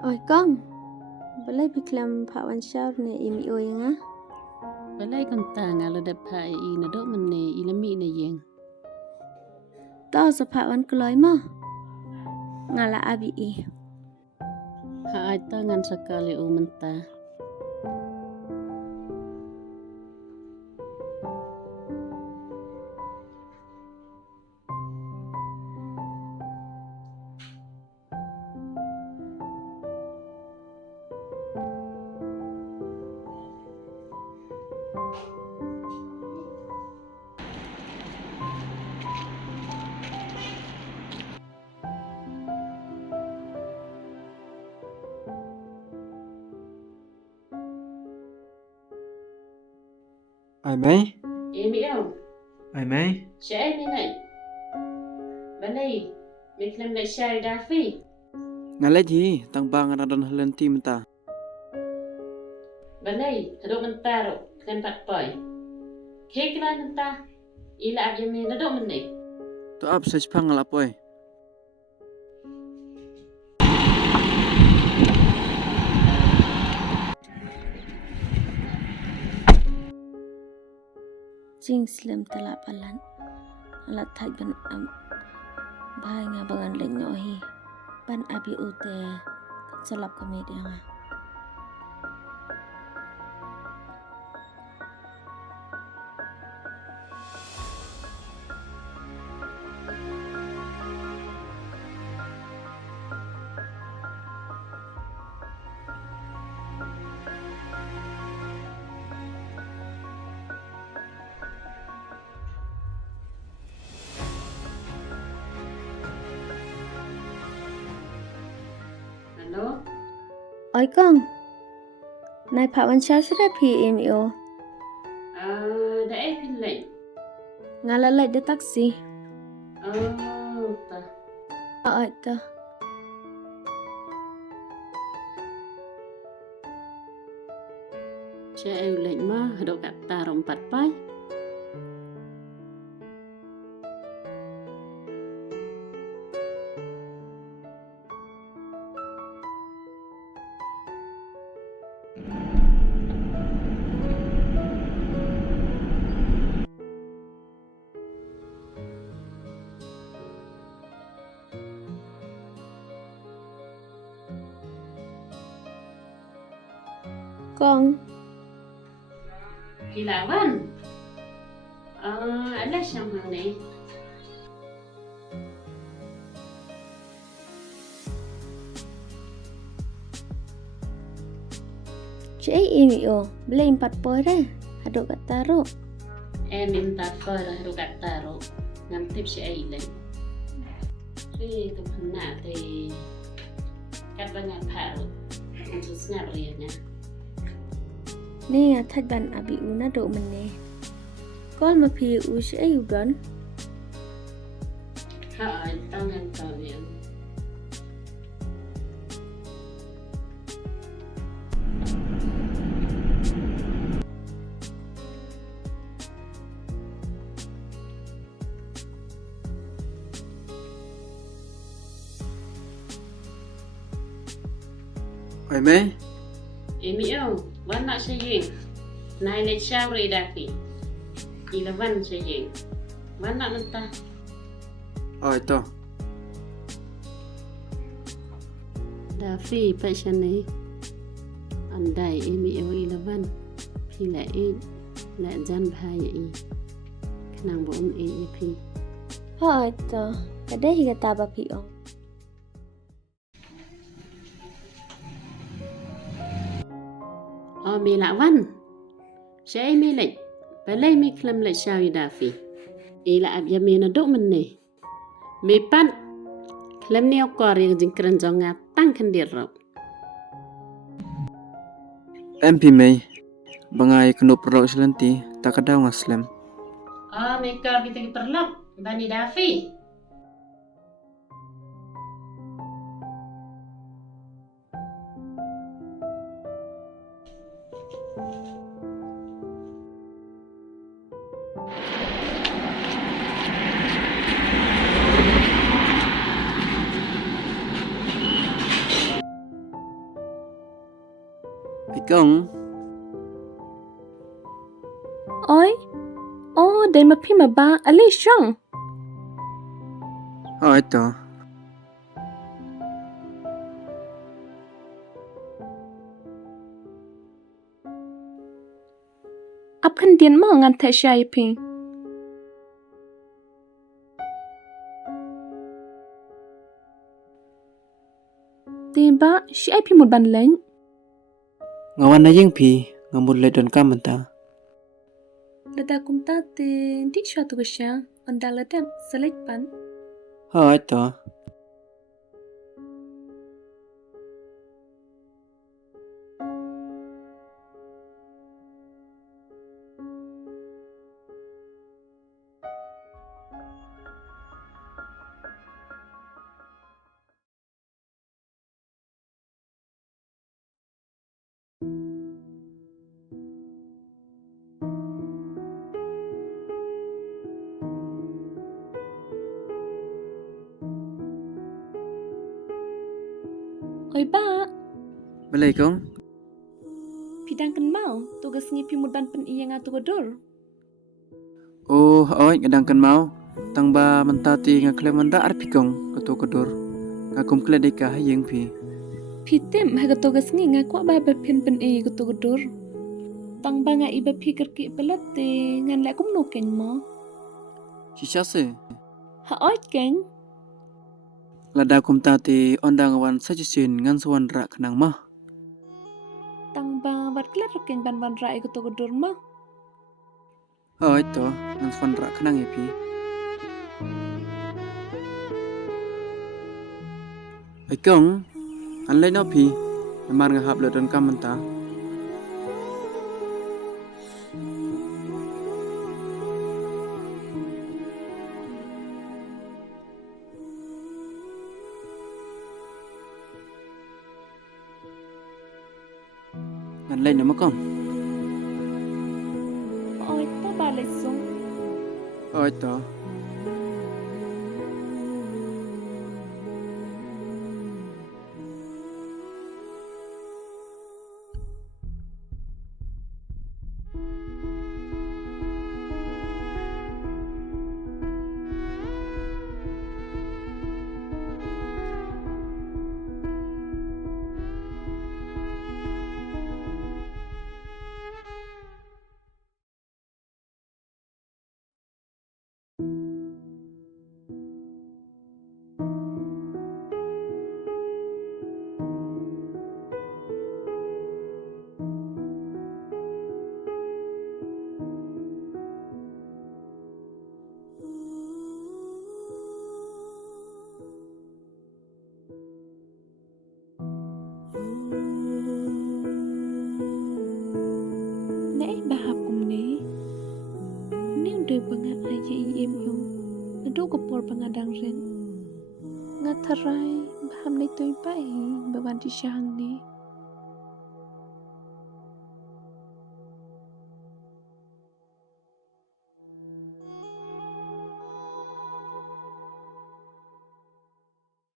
Ôi con, balay biklam Pak Syar ni imi o yang ah. Balay kon ta ngala dapat na dok mene ilami na yang. Tahu sa Pak Wan keloi mah. Ngala abi i. Ha ai tangan sekali o mentah. Ai Mei? Emi au. Ai Mei? Syai ni nai. Balay miklam na syai dafi. Ngalet ji, tang bang radon halenti menta. Balay dok mentaro kan tak pai. Keklan mentah. Ila abjami na dok mene. Tu ap sej pang ngalapoy. Jing slim talap alan. Alat thai ban bahai nga bangan lenyo hi. Ban abi ute salap kami dia nga. Hello? Oi con. Nai Pak Wan Syar sudah pi imi o. Da ai pilai. Ngala lai de taksi. Oh, ta. Oi ta. Syai ulai mah dok kata rompat pai. Con. Hilawan. Alas yang mana? Cai imi o. Belai 4 poin dah. Aduk kat taruh. Minta farah rukat taro. Ngantip si Ailen. Si tu pernah di kat banyak paru. Untuk snap rianya. Ni nga thai ban abi una do mene. Kol ma pi u cai udon. Ha, tangan kalian. Ai Mei? Emi au, wan nak saying. Nai le syawri dafi. Ila wan saying. Wan nak mentah. Oi to. Dafi pasane. Andai emi au ila wan. Pila la jan bahaya i. Kenang bom ya pi. Oi ta. Kadai higa taba pi o. Oh, mi la wan. Syai mi lek. Balai mi klam lek syawi dafi. Ila ab ya mi na dok mene. Mi pan. Klam ni okor yang jingkran jonga tang kendir rok. MP Mei. Bangai kenu perok selenti tak kadau ngaslem. Oh, mi kor kita perlok. Bani dafi. công. Ôi, để mà phi mà ba, ali shang. Ôi to. Ap kan dian mo ngan the shai phi. Tiba, shai phi một bàn lệnh. Ngawan na yung pi, ngamut le don ka manta. Lada kum ta te di sha tu gasha, onda ladam select pan. Ôi to. Oi ba, Balay công. pidang kan mau, tugas ngi pi một bàn pen iya nga tu godor. Oh, oi ngadangkan mau. Tang ba mentati nga kleman da arpi kong ketu kedur. Ngakum kle deka hayeng pi. Pitem ha tugas ngi nga kwa ba pen iya tu godor. Tang ba nga iba pi kerki pelat te ngan la kum no ken mo. Sisa se. Ha oi ken. Lada kum tati ondang wan sajusin ngan suwan ra kenang mah. Tang ba wat klet ken ban ra tu godor mo. Oi to, ngan suwan ra kenang ya pi. Oi kong, an lai no pi. Namar nga hap le don ka manta. An lai nama kong. Oi ta ba le sung. Oi to. Nãy bà học cùng nế. Nếu đời bà ngạ ai dễ em yêu, nó đâu có bor bà ngạ đang rên. Ngạ thà rai, bà hàm này tôi bãi, bà bàn đi sang nế.